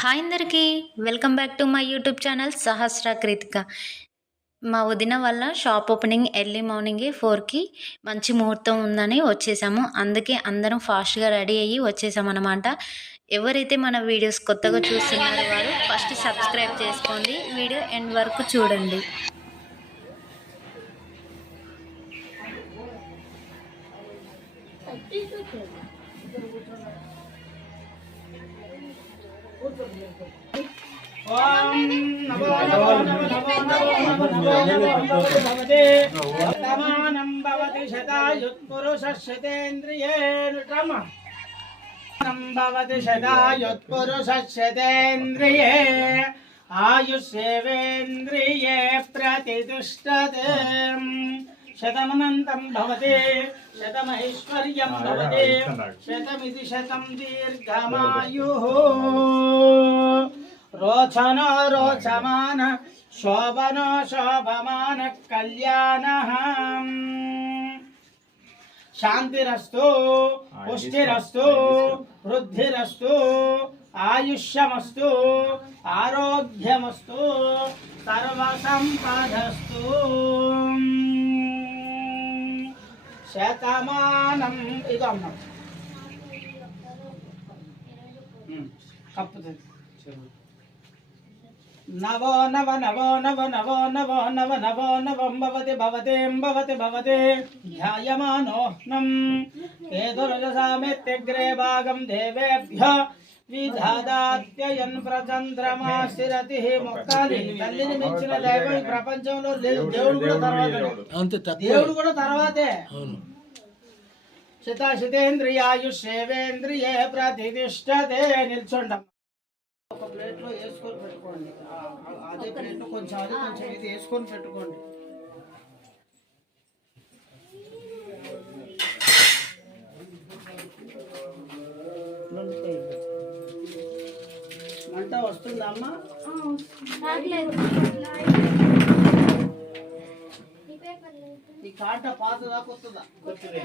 Hi అందరికీ. Welcome back to my YouTube channel Sahasra Krithika. మా వదిన వల్ల షాప్ ఓపెనింగ్ ఎర్లీ మార్నింగే ఫోర్కి మంచి ముహూర్తం ఉందని వచ్చేసాము. అందుకే అందరం ఫాస్ట్గా రెడీ అయ్యి వచ్చేసామన్నమాట. అనమాట ఎవరైతే మన వీడియోస్ కొత్తగా చూస్తున్నారో వారు ఫస్ట్ సబ్స్క్రైబ్ చేసుకోండి. వీడియో ఎండ్ వరకు చూడండి. ఓం నమో నమో నమో భవతి శతాయుత్పురుషశతేంద్రియే ఆయుష్యేవేంద్రియే ప్రతిష్టతే శతమనంతం భవతి శతమైశ్వర్యం భవతి శతమితి శతం దీర్ఘమాయు రోచన రోచమాన శోభన శోభమాన కళ్యాణ శాంతిరస్తు పుష్టిరస్తు వృద్ధిరస్తు ఆయుష్యమస్తు ఆరోగ్యమస్తు సర్వసంపదస్తు శతమానం ఇదో అన్నాం కప్పుతుంది నవో నవ నవో నవ నవో నవో నవ నవో నవం భవతి భవతేం భవతి భవతే ధ్యాయమానోహ్నం కేతురజసామెత్యగ్రే భాగం దేవేభ్య విధాదాత్యయన్ ప్రచంద్రమా స్థిరతి మొక్కాలి తల్లిని మించిన దైవం ఈ ప్రపంచంలో లేదు. దేవుడు కూడా తర్వాతే అంతే తక్కువ దేవుడు కూడా తర్వాతే. అవును. శతాశతేంద్రియాయుషేవేంద్రియే ప్రతిష్టతే నిల్చుండం ఒక ప్లేట్లో వేసుకొని పెట్టుకోండి. అదే ప్లేట్లో కొంచెం అది కొంచెం ఇది వేసుకొని పెట్టుకోండి. మంట వస్తుందా అమ్మా ఈ కాట పాతదా కొత్తదా కొత్తదే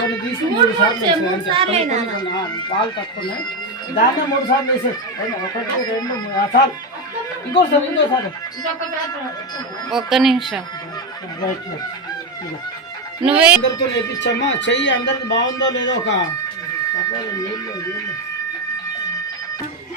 కొన్ని కొన్ని, ఆ, పాలు తక్కువ దాన్ని మూడు సార్లు వేసే ఒకటి రెండు చాలు. ఇంకోసారి ఇంకోసారి. ఒక్క నిమిషం. నువ్వే అందరితో నేర్పించమ్మా. చెయ్యి అందరికి బాగుందో లేదో ఒక నీళ్ళు.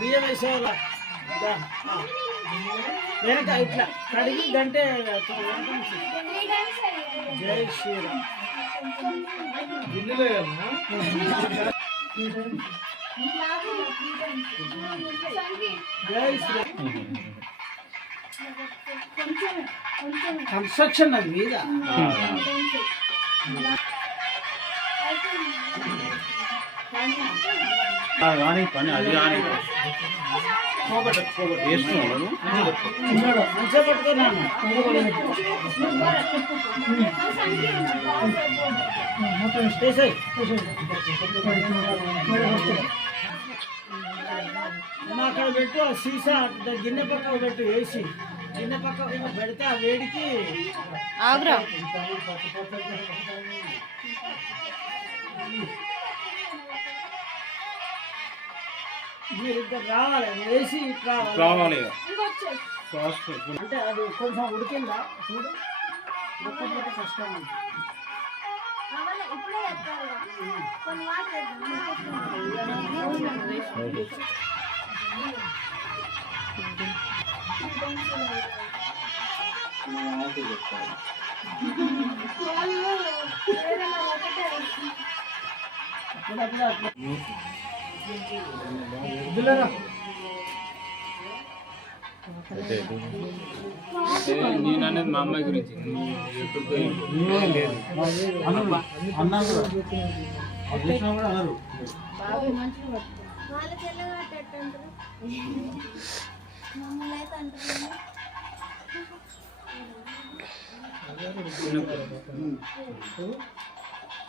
బియ్యం వేసేవాళ్ళ? వెనక ఇట్లా కడిగి గంటే జై శ్రీరామ్. జై శ్రీరామ్. కన్స్ట్రక్షన్ అది మీద. కానీ పని అది కానీ వేస్తున్నాను అక్కడ పెట్టు ఆ సీసా గిన్నె పక్క పెట్టు వేసి. గిన్నె పక్క పెడితే ఆ వేడికి ఆగురా. మీరు ఇక్కడ రావాలి. వేసి రావాలి అంటే అది కొంచెం ఉడికిందా? చూడు. ఉడకపోతే కష్టం ఉంది. అప్పుడు అప్పుడు అట్లా. నేను అనేది మా అమ్మాయి గురించి.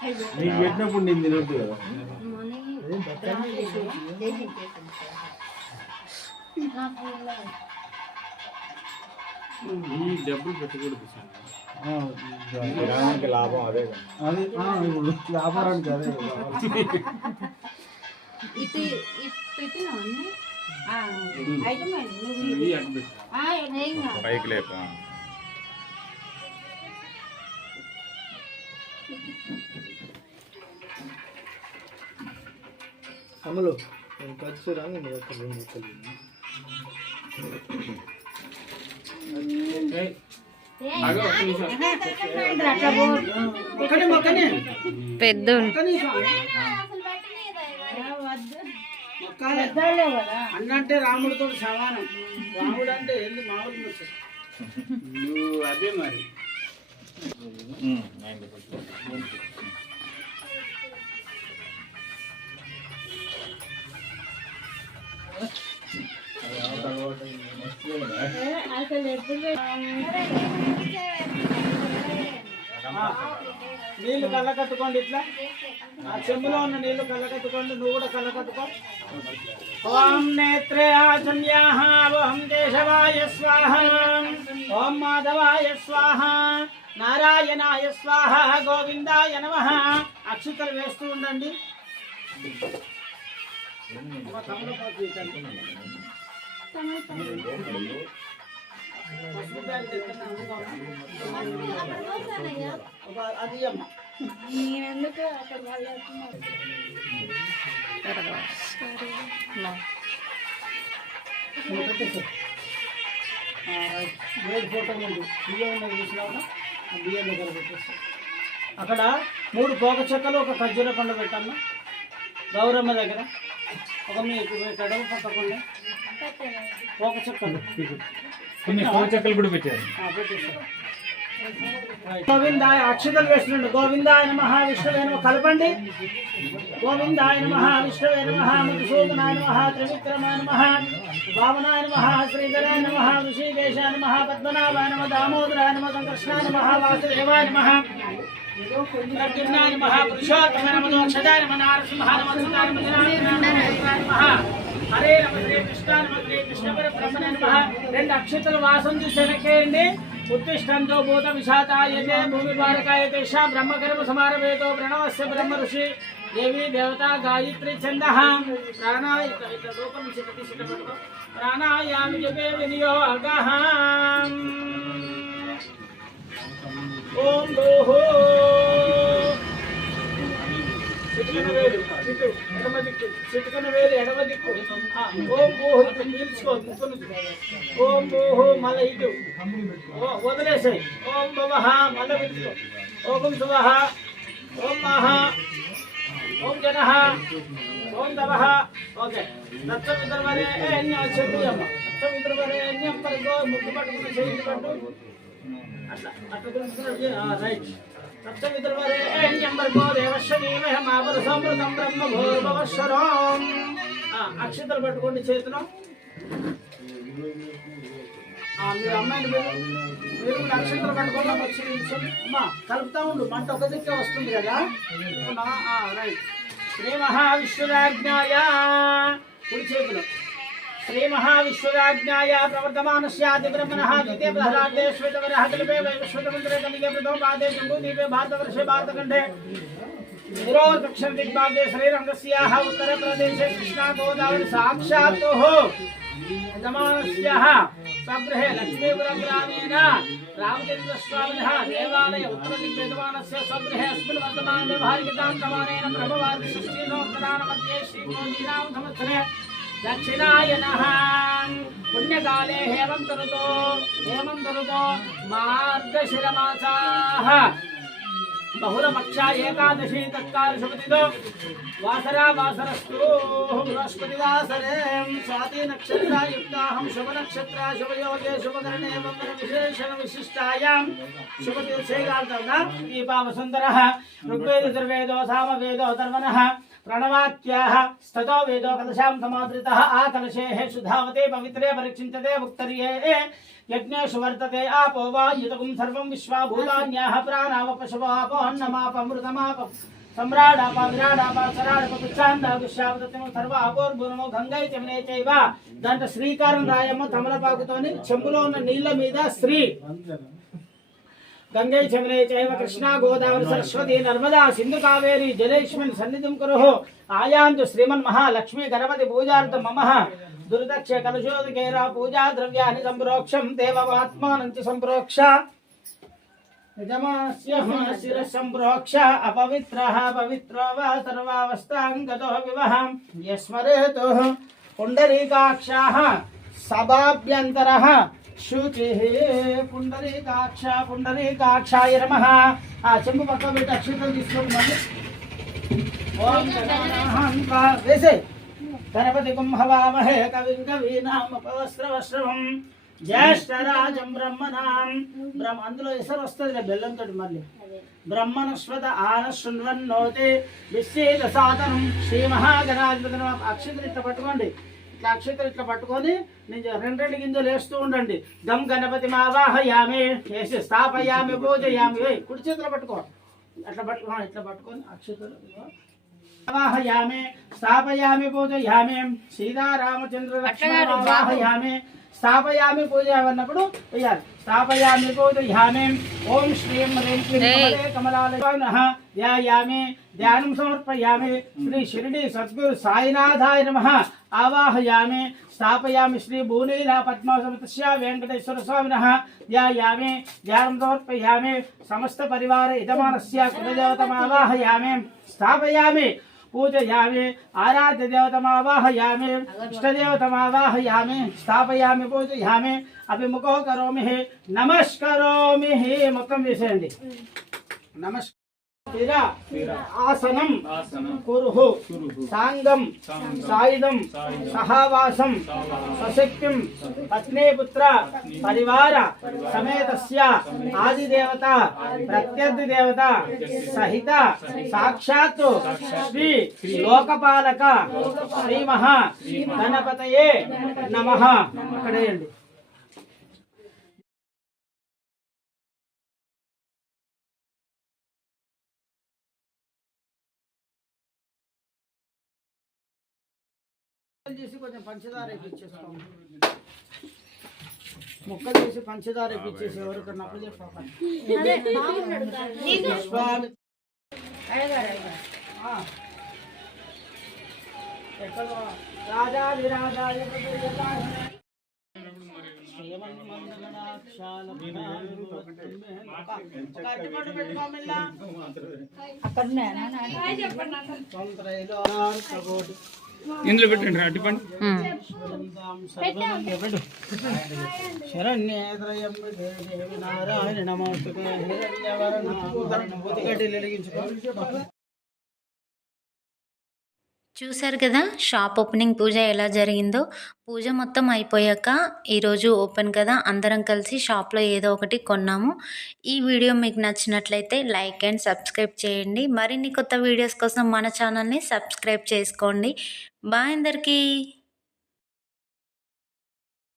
నీకు పెట్టినప్పుడు నేను తినొద్దు కదా? ఈ డబ్బులు పెట్టకూడదు సార్. లాభం అదే కదా. అది ఆ, ఇప్పుడు వ్యాపారానికి అదే ఇటు పెట్టినా ఐటమ్ పైకి లేప అమలు. ఖర్చురా నేను ఒక రెండు ముక్కలు పెద్ద మొక్కనే స్వామి. మొక్కాలే. అన్న అంటే రాముడితో సమానం. రాముడు అంటే ఏంది? మామూలు. నువ్వు అదే మరి. ఆ, నీళ్ళు కళ్ళ కట్టుకోండి ఇట్లా. ఆ చెంబులో ఉన్న నీళ్ళు కళ్ళ కట్టుకోండి నువ్వు కూడా కళ్ళ కట్టుకో. ఓం నేత్రే ఆచన్యాహ ఓం కేశవాయ స్వాహ. ఓం మాధవాయ స్వాహ నారాయణాయ స్వాహ గోవిందాయ నమ. అక్షితలు వేస్తూ ఉండండి. తమలపాకు. నేనెందుకు అక్కడ వాళ్ళు ఫోటో ముందు బియ్యం ఉన్నది చూసినావుగా ఆ బియ్యం దగ్గర అక్కడ మూడు పోక చెక్కలు ఒక ఖర్జూర పండు పెట్టమ్మ. గౌరమ్మ దగ్గర. ఒక మీకు కడవ పట్టకుండా పోక చెక్కలు. కొన్ని కోచక్కలు కూడా పెట్టారు. గోవిందాయ అక్షతలు వేస్తుండండి గోవిందాయ నమ విష్ణువే నమ. కలపండి. గోవిందాయ నమ విష్ణువే నమ మధుసూదనాయ నమ త్రివిక్రమాయ నమ వామనాయ నమ శ్రీధరాయ నమ ఋషికేశాయ నమ పద్మనాభాయ నమ దామోదరాయ నమ సంకృష్ణాయ నమ వాసుదేవాయ నమ పురుషోత్తమ నమ దోక్షదాయ నమ నారసింహాయ నమ సుతాయ నమ జనార్దనాయ నమ నమ హరే నమ శ్రీ కృష్ణ నమ శ్రీ కృష్ణ పరబ్రహ్మణ నమ. రెండు అక్షతల వాసం చూసి వెనక్కేయండి. ఉత్తిష్టంతో భూత విశాతాయతే భూమి భారకాయతే షా బ్రహ్మకర్మ సమారవేతో ప్రణవస్య బ్రహ్మ ఋషి దేవి దేవత గాయత్రి చంద ప్రాణాయ ఇట్లా ప్రాణాయామి జపే వినియోగ. ఓం భూహో. ఎడమ దిక్కు చిటికన వేలు ఎడమ దిక్కు ఓం భూహు ఇటు పీల్చుకో ముక్కు ఓం భూహు మళ్ళీ ఇటు వదిలేసాయి ఓం భవహ మళ్ళీ పీల్చుకో ఓం శుభహ ఓం మహ ఓం జనః ఓం దవః ఓకే దత్త చెప్పు అమ్మ ముక్కు పట్టుకుని చేయి పట్టు అట్లా అట్లా రైట్ అక్షతలు పట్టుకోండి చేతిలో. మీరు అమ్మాయిని మీరు మీరు కూడా అక్షంతలు పట్టుకోవడం వచ్చి అమ్మా కలుపుతా ఉండు మంట ఒక దిక్కే వస్తుంది కదా. రైట్. శ్రీ మహావిష్ణురాజ్ఞాయ. కుడి చేతిలో. श्रीमहाविश्वराज्ञाया प्रवर्तमानस्यादिब्रह्मणः द्वितीय प्रहरार्धे श्वेतवरः कल्पे वैश्वतमन्त्रे कलिके प्रथमपादे जम्बूदीपे भारतवर्षे भारतखण्डे पुरोदक्षिण दिग्भागे श्रीरङ्गस्याः उत्तरप्रदेशे कृष्णागोदावरी साक्षात्तुः यजमानस्याः सगृहे लक्ष्मीपुरग्रामेण रामचन्द्रस्वामिनः देवालय उत्तरदिग्यजमानस्य सगृहे अस्मिन् वर्तमानव्यवहारिकतां प्रमाणेन ब्रह्मवादिषष्टिनोत्तराणमध्ये श्रीमोदीनां संवत्सरे దక్షిణాయ పుణ్యకాలే హేమంత ఋతో హేమంత ఋతో మార్గశిరమాసా. బహుళపక్ష ఏకాదశి తత్కాలశుపతితో వాసరా వాసరస్తు బృహస్పతివాసరే. స్వాతి నక్షత్రయుక్తాహం శుభనక్షత్ర శుభయోగే శుభకరణే మంగళ విశేషణ విశిష్టాయాం. శుభదివసే కాదు ఋగ్వేద దుర్వేదో సామవేదో ధర్మణ धर्मणः प्रणवाक्याः स्ततो वेदो कलशां समादृतः आकलशेः सुधावते पवित्रे परीक्षिञ्चते भुक्तर्ये यज्ञेषु वर्तते आपो वा युतकुं सर्वं विश्वा भूतान्याः प्राणाव पशवो अन्नमापमृतमाप सम्राडाप विराडाप सराडप పిచ్చాందాగుష్యావతము సర్వ అపోర్భునము గంగై చెమనే చైవ దాంట్లో శ్రీకారం రాయమ్మ తమలపాకుతోని చెంబులో ఉన్న నీళ్ళ మీద శ్రీ గంగై చమనే చైవ కృష్ణ గోదావరి సరస్వతి నర్మదా సింధు కావేరి జలేష్మిన్ సన్నిధిం కురు ఆయాంతు శ్రీమన్ మహాలక్ష్మీ గణపతి పూజార్థం మమ. దుర్దక్ష కలుషోదకేర పూజా ద్రవ్యాన్ని సంప్రోక్షం దేవమాత్మానం చ సంప్రోక్ష. యజమానస్య శిర సంప్రోక్ష అపవిత్రః పవిత్రో వా సర్వావస్థాంగతో వివహం యస్మరేతు పుండరీకాక్షా సభాభ్యంతర శుచిः పుండరీకాక్ష పుండరీకాక్షాయ నమః. ఆ చెంబు పక్క పెట్టి అక్షంతలు తీసుకోండి మళ్ళీ ఓం గణానాహంత్వ వేసే. గణపతి కుంభవామహే కవిం కవీనామపవస్త్రవస్త్రవం జ్యేష్ఠరాజం బ్రహ్మణాం. బ్రహ్మ అందులో ఎసరు వస్తుంది బెల్లంతో మళ్ళీ. బ్రహ్మణస్వత ఆన శృణ్వన్నోతి విశ్వేద సాధనం. శ్రీ మహాగణాధిపతి అక్షతలు ఇట్లా పట్టుకోండి. ఇట్లా అక్షతలు ఇట్లా పట్టుకొని నేను రెండు రెండు గింజలు వేస్తూ ఉండండి. గం గణపతి మావాహయామి వేసి స్థాపయామి పూజయామి కుడి చేతిలో పట్టుకో. అట్లా పట్టుకో ఇట్లా పట్టుకొని అక్షతలు. ఆవాహయామి స్థాపయామి పూజయామి సీతారామచంద్ర లక్ష్మణావాహయామి స్థాపయామి పూజయామి అన్నప్పుడు వేయాలి స్థాపయామి పూజయామి ఓం శ్రీం హ్రీం క్లీం. కమలే కమలాలయ నమః. ధ్యాయామి. ధ్యానం సమర్పయామి. శ్రీ షిరిడి సద్గురు సాయినాథాయ నమః. ఆవాహయామి. స్థాపయామి శ్రీ భూనీల పద్మాసమతస్య వెంకటేశ్వర స్వామినః ధ్యాయామి. ధ్యానం సమర్పయామి. సమస్త పరివార యజమానస్య కులదేవతమావాహయామి స్థాపయామి. పూజయామి ఆరాధ్య దేవతమావాహయామి ఇష్టదేవతమావాహయామి స్థాపయామి పూజయామి అభిముఖో కరోమి నమస్కరోమి మొత్తం వేసేయండి. నమస్కారం ఆసనం. కురుహు. సాంగం. సాయుధం. సహావాసం. సశక్తిం. పత్నీపుత్ర పరివార. సమేతస్య. ఆదిదేవత. ప్రత్యర్థి దేవత సహిత. సాక్షాత్ శ్రీ లోకపాలక. శ్రీ మహా గణపతయే నమ. అక్కడేయండి. చేసి కొంచెం పంచదార ఎక్కిచ్చేస్తాం ముక్క చేసి పంచదార ఎక్కిచ్చేసి ఎవరికన్నా అప్పు చెప్పకండి స్వామి ఆ. ఎక్కడ రాజాది రాజాది ఇందులో పెట్టండి అట్టి పండి శరణ్యేత్రయం నారాయణ చూశారు కదా షాప్ ఓపెనింగ్ పూజ ఎలా జరిగిందో. పూజ మొత్తం అయిపోయాక ఈరోజు ఓపెన్ కదా అందరం కలిసి షాప్లో ఏదో ఒకటి కొన్నాము. ఈ వీడియో మీకు నచ్చినట్లయితే లైక్ అండ్ సబ్స్క్రైబ్ చేయండి. మరిన్ని కొత్త వీడియోస్ కోసం మన ఛానల్ని సబ్స్క్రైబ్ చేసుకోండి. బాయ్ అందరికీ.